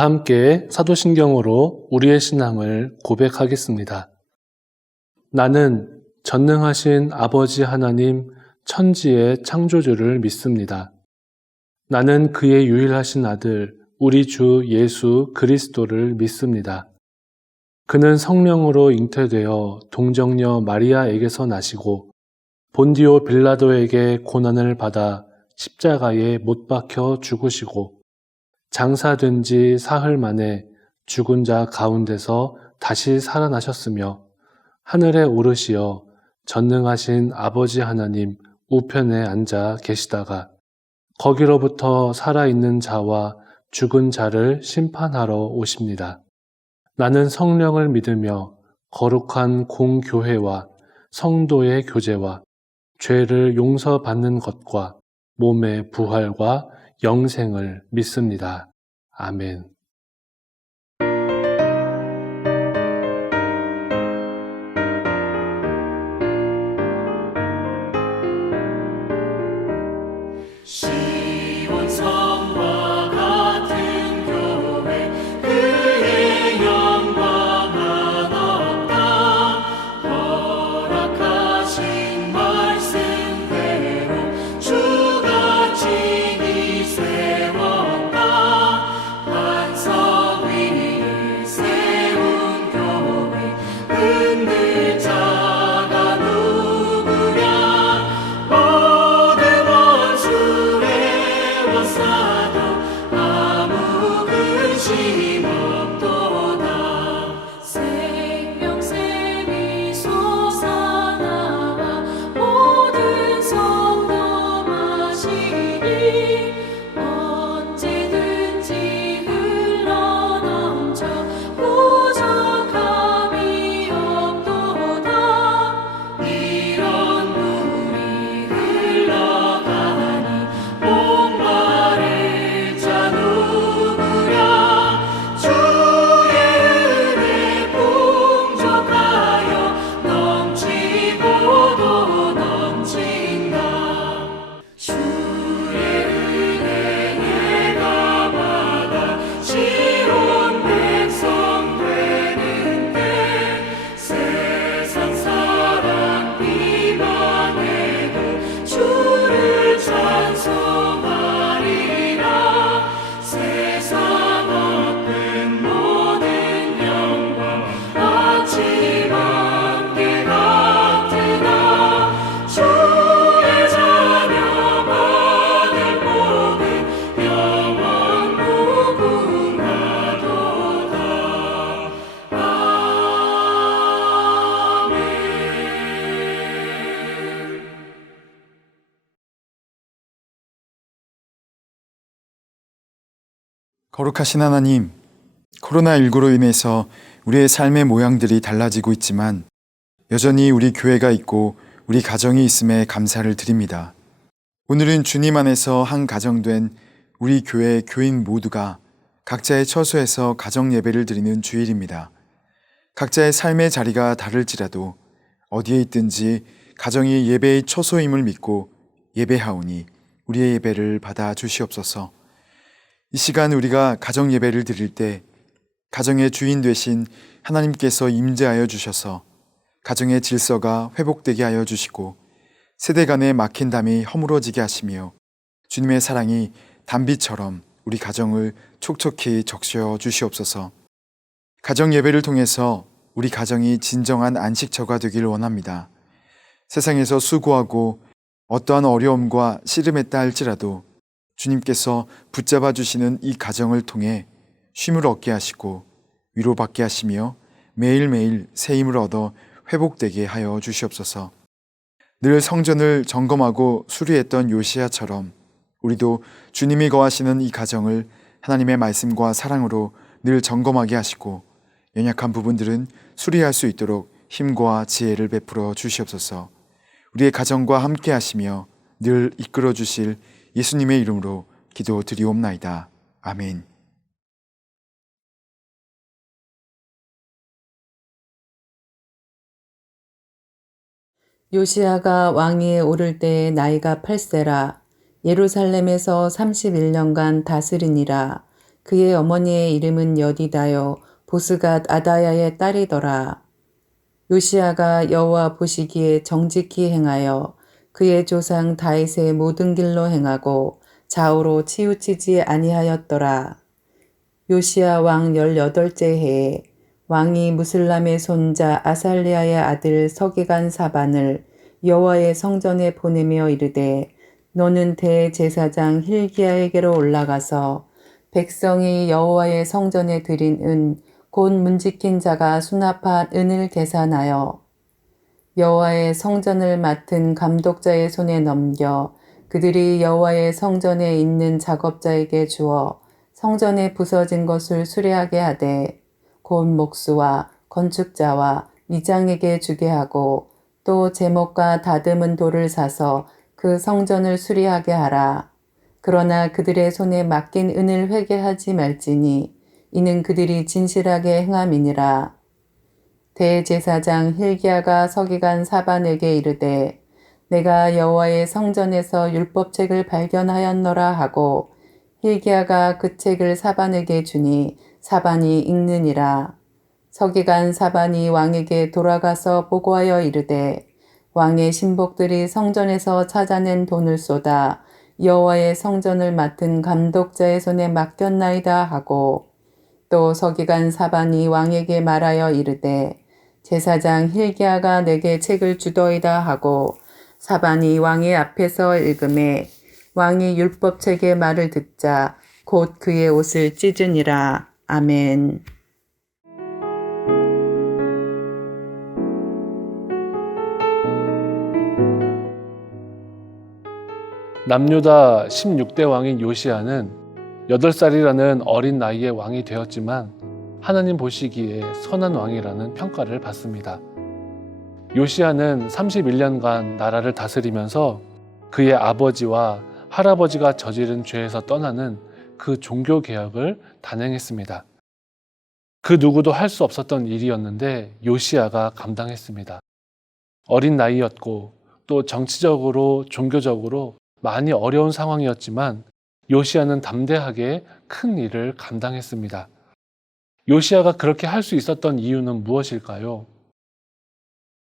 다 함께 사도신경으로 우리의 신앙을 고백하겠습니다. 나는 전능하신 아버지 하나님 천지의 창조주를 믿습니다. 나는 그의 유일하신 아들 우리 주 예수 그리스도를 믿습니다. 그는 성령으로 잉태되어 동정녀 마리아에게서 나시고 본디오 빌라도에게 고난을 받아 십자가에 못 박혀 죽으시고 장사된 지 사흘 만에 죽은 자 가운데서 다시 살아나셨으며 하늘에 오르시어 전능하신 아버지 하나님 우편에 앉아 계시다가 거기로부터 살아있는 자와 죽은 자를 심판하러 오십니다. 나는 성령을 믿으며 거룩한 공교회와 성도의 교제와 죄를 용서받는 것과 몸의 부활과 영생을 믿습니다. 아멘. 시온성과 같은 교회 그의 영광 한없다. 허락하신 말씀대로 주가 친히 세웠다. 반석 위에 세운 교회 흔들 자가 누구랴. 모든 원수의 워싸도 아무 근심 없도다. 생명샘이 솟아나와 모든 성도 마시니 언제든지 흘러넘쳐 부족함이 없도다. 이런 물이 흘러가니 목마를 자 누구랴. 주의 은혜 풍족하여 넘치고도 넘친다. 주의 은혜 내가 받아 지온 백성 되는데 세상 사람 비방해도 주를 찬송하리라. 세상 얻는 모든 영광 아침 안개 같으나 주의 자녀 받을 복은 영원 무궁하도다. 아멘. 거룩하신 하나님, 코로나19로 인해서 우리의 삶의 모양들이 달라지고 있지만 여전히 우리 교회가 있고 우리 가정이 있음에 감사를 드립니다. 오늘은 주님 안에서 한 가정된 우리 교회 교인 모두가 각자의 처소에서 가정 예배를 드리는 주일입니다. 각자의 삶의 자리가 다를지라도 어디에 있든지 가정이 예배의 처소임을 믿고 예배하오니 우리의 예배를 받아 주시옵소서. 이 시간 우리가 가정 예배를 드릴 때 가정의 주인 되신 하나님께서 임재하여 주셔서 가정의 질서가 회복되게 하여 주시고 세대 간의 막힌 담이 허물어지게 하시며 주님의 사랑이 단비처럼 우리 가정을 촉촉히 적셔 주시옵소서. 가정 예배를 통해서 우리 가정이 진정한 안식처가 되길 원합니다. 세상에서 수고하고 어떠한 어려움과 씨름했다 할지라도 주님께서 붙잡아 주시는 이 가정을 통해 쉼을 얻게 하시고 위로받게 하시며 매일매일 새 힘을 얻어 회복되게 하여 주시옵소서. 늘 성전을 점검하고 수리했던 요시야처럼 우리도 주님이 거하시는 이 가정을 하나님의 말씀과 사랑으로 늘 점검하게 하시고 연약한 부분들은 수리할 수 있도록 힘과 지혜를 베풀어 주시옵소서. 우리의 가정과 함께 하시며 늘 이끌어 주실 예수님의 이름으로 기도드리옵나이다. 아멘. 요시야가 왕위에 오를 때의 나이가 8세라. 예루살렘에서 31년간 다스리니라. 그의 어머니의 이름은 여디다요 보스갓 아다야의 딸이더라. 요시야가 여호와 보시기에 정직히 행하여 그의 조상 다윗의 모든 길로 행하고 좌우로 치우치지 아니하였더라. 요시야 왕 18째 해에 왕이 무슬람의 손자 아살리아의 아들 서기관 사반을 여호와의 성전에 보내며 이르되 너는 대제사장 힐기야에게로 올라가서 백성이 여호와의 성전에 드린 은 곧 문지킨 자가 수납한 은을 계산하여 여호와의 성전을 맡은 감독자의 손에 넘겨 그들이 여호와의 성전에 있는 작업자에게 주어 성전에 부서진 것을 수리하게 하되 곧 목수와 건축자와 이장에게 주게 하고 또 제목과 다듬은 돌을 사서 그 성전을 수리하게 하라. 그러나 그들의 손에 맡긴 은을 회개하지 말지니 이는 그들이 진실하게 행함이니라. 대제사장 힐기야가 서기관 사반에게 이르되 내가 여호와의 성전에서 율법책을 발견하였노라 하고 힐기야가 그 책을 사반에게 주니 사반이 읽느니라. 서기관 사반이 왕에게 돌아가서 보고하여 이르되 왕의 신복들이 성전에서 찾아낸 돈을 쏟아 여호와의 성전을 맡은 감독자의 손에 맡겼나이다 하고 또 서기관 사반이 왕에게 말하여 이르되 제사장 힐기야가 내게 책을 주더이다 하고 사반이 왕의 앞에서 읽음에 왕이 율법책의 말을 듣자 곧 그의 옷을 찢으니라. 아멘. 남유다 16대 왕인 요시야는 8살이라는 어린 나이에 왕이 되었지만 하나님 보시기에 선한 왕이라는 평가를 받습니다. 요시야는 31년간 나라를 다스리면서 그의 아버지와 할아버지가 저지른 죄에서 떠나는 그 종교개혁을 단행했습니다. 그 누구도 할 수 없었던 일이었는데 요시야가 감당했습니다. 어린 나이였고 또 정치적으로 종교적으로 많이 어려운 상황이었지만 요시야는 담대하게 큰 일을 감당했습니다. 요시야가 그렇게 할 수 있었던 이유는 무엇일까요?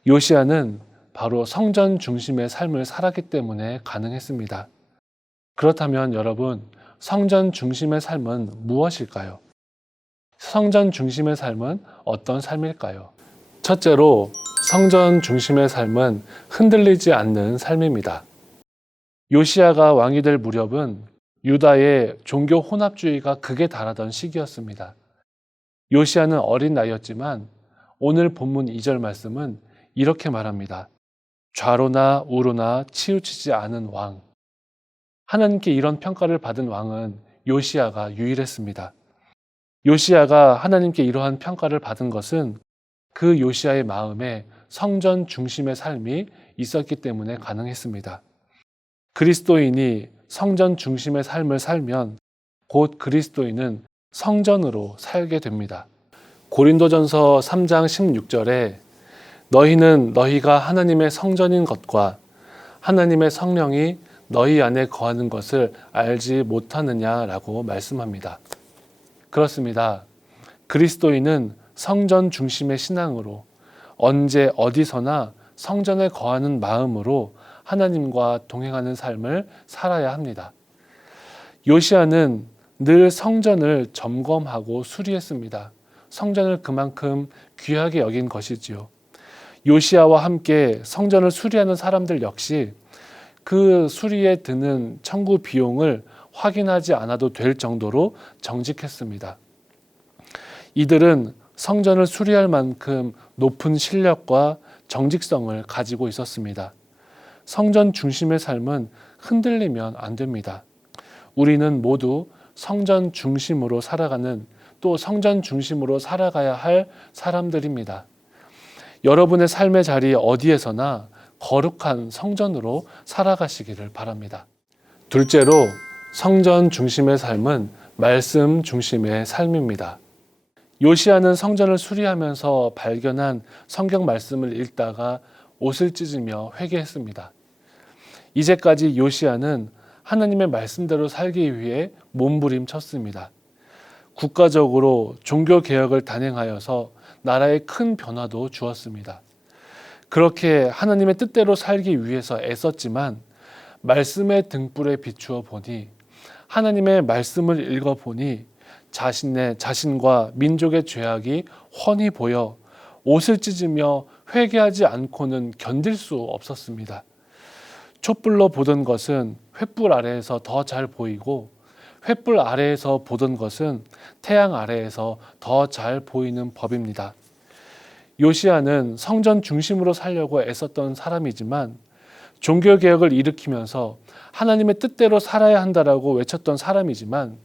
요시야는 바로 성전 중심의 삶을 살았기 때문에 가능했습니다. 그렇다면 여러분, 성전 중심의 삶은 무엇일까요? 성전 중심의 삶은 어떤 삶일까요? 첫째로, 성전 중심의 삶은 흔들리지 않는 삶입니다. 요시야가 왕이 될 무렵은 유다의 종교 혼합주의가 극에 달하던 시기였습니다. 요시야는 어린 나이였지만 오늘 본문 2절 말씀은 이렇게 말합니다. 좌로나 우로나 치우치지 않은 왕. 하나님께 이런 평가를 받은 왕은 요시야가 유일했습니다. 요시야가 하나님께 이러한 평가를 받은 것은 그 요시야의 마음에 성전 중심의 삶이 있었기 때문에 가능했습니다. 그리스도인이 성전 중심의 삶을 살면 곧 그리스도인은 성전으로 살게 됩니다. 고린도전서 3장 16절에 너희는 너희가 하나님의 성전인 것과 하나님의 성령이 너희 안에 거하는 것을 알지 못하느냐라고 말씀합니다. 그렇습니다. 그리스도인은 성전 중심의 신앙으로 언제 어디서나 성전에 거하는 마음으로 하나님과 동행하는 삶을 살아야 합니다. 요시야는 늘 성전을 점검하고 수리했습니다. 성전을 그만큼 귀하게 여긴 것이지요. 요시야와 함께 성전을 수리하는 사람들 역시 그 수리에 드는 청구 비용을 확인하지 않아도 될 정도로 정직했습니다. 이들은 성전을 수리할 만큼 높은 실력과 정직성을 가지고 있었습니다. 성전 중심의 삶은 흔들리면 안 됩니다. 우리는 모두 성전 중심으로 살아가는 또 성전 중심으로 살아가야 할 사람들입니다. 여러분의 삶의 자리 어디에서나 거룩한 성전으로 살아가시기를 바랍니다. 둘째로 성전 중심의 삶은 말씀 중심의 삶입니다. 요시야는 성전을 수리하면서 발견한 성경 말씀을 읽다가 옷을 찢으며 회개했습니다. 이제까지 요시야는 하나님의 말씀대로 살기 위해 몸부림쳤습니다. 국가적으로 종교개혁을 단행하여서 나라에 큰 변화도 주었습니다. 그렇게 하나님의 뜻대로 살기 위해서 애썼지만 말씀의 등불에 비추어 보니 하나님의 말씀을 읽어보니 자신과 민족의 죄악이 훤히 보여 옷을 찢으며 회개하지 않고는 견딜 수 없었습니다. 촛불로 보던 것은 횃불 아래에서 더 잘 보이고 횃불 아래에서 보던 것은 태양 아래에서 더 잘 보이는 법입니다. 요시야는 성전 중심으로 살려고 애썼던 사람이지만 종교개혁을 일으키면서 하나님의 뜻대로 살아야 한다라고 외쳤던 사람이지만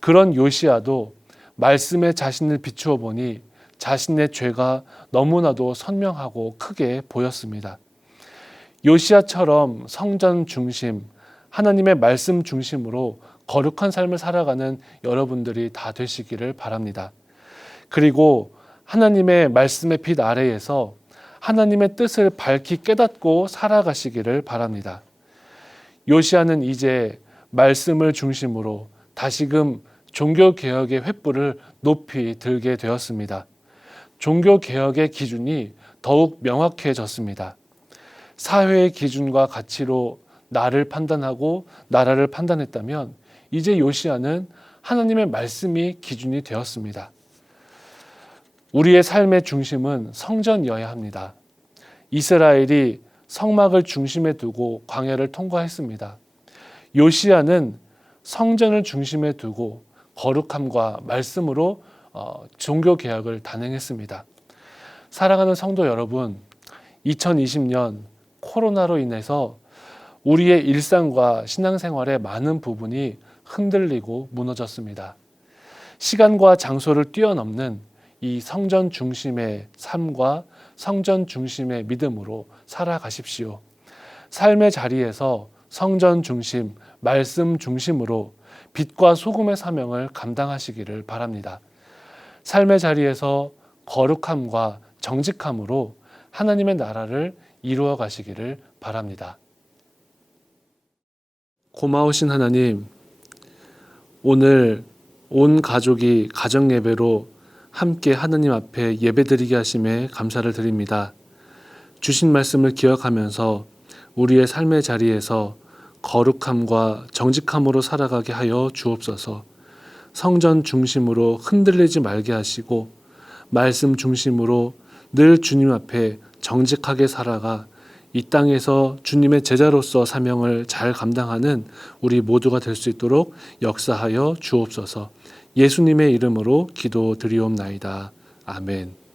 그런 요시야도 말씀에 자신을 비추어 보니 자신의 죄가 너무나도 선명하고 크게 보였습니다. 요시야처럼 성전 중심, 하나님의 말씀 중심으로 거룩한 삶을 살아가는 여러분들이 다 되시기를 바랍니다. 그리고 하나님의 말씀의 빛 아래에서 하나님의 뜻을 밝히 깨닫고 살아가시기를 바랍니다. 요시야는 이제 말씀을 중심으로 다시금 종교개혁의 횃불을 높이 들게 되었습니다. 종교개혁의 기준이 더욱 명확해졌습니다. 사회의 기준과 가치로 나를 판단하고 나라를 판단했다면 이제 요시야는 하나님의 말씀이 기준이 되었습니다. 우리의 삶의 중심은 성전이어야 합니다. 이스라엘이 성막을 중심에 두고 광야를 통과했습니다. 요시야는 성전을 중심에 두고 거룩함과 말씀으로 종교개혁을 단행했습니다. 사랑하는 성도 여러분, 2020년 코로나로 인해서 우리의 일상과 신앙생활의 많은 부분이 흔들리고 무너졌습니다. 시간과 장소를 뛰어넘는 이 성전 중심의 삶과 성전 중심의 믿음으로 살아가십시오. 삶의 자리에서 성전 중심, 말씀 중심으로 빛과 소금의 사명을 감당하시기를 바랍니다. 삶의 자리에서 거룩함과 정직함으로 하나님의 나라를 이루어 가시기를 바랍니다. 고마우신 하나님, 오늘 온 가족이 가정 예배로 함께 하나님 앞에 예배드리게 하심에 감사를 드립니다. 주신 말씀을 기억하면서 우리의 삶의 자리에서 거룩함과 정직함으로 살아가게 하여 주옵소서. 성전 중심으로 흔들리지 말게 하시고 말씀 중심으로 늘 주님 앞에 정직하게 살아가 이 땅에서 주님의 제자로서 사명을 잘 감당하는 우리 모두가 될 수 있도록 역사하여 주옵소서. 예수님의 이름으로 기도드리옵나이다. 아멘.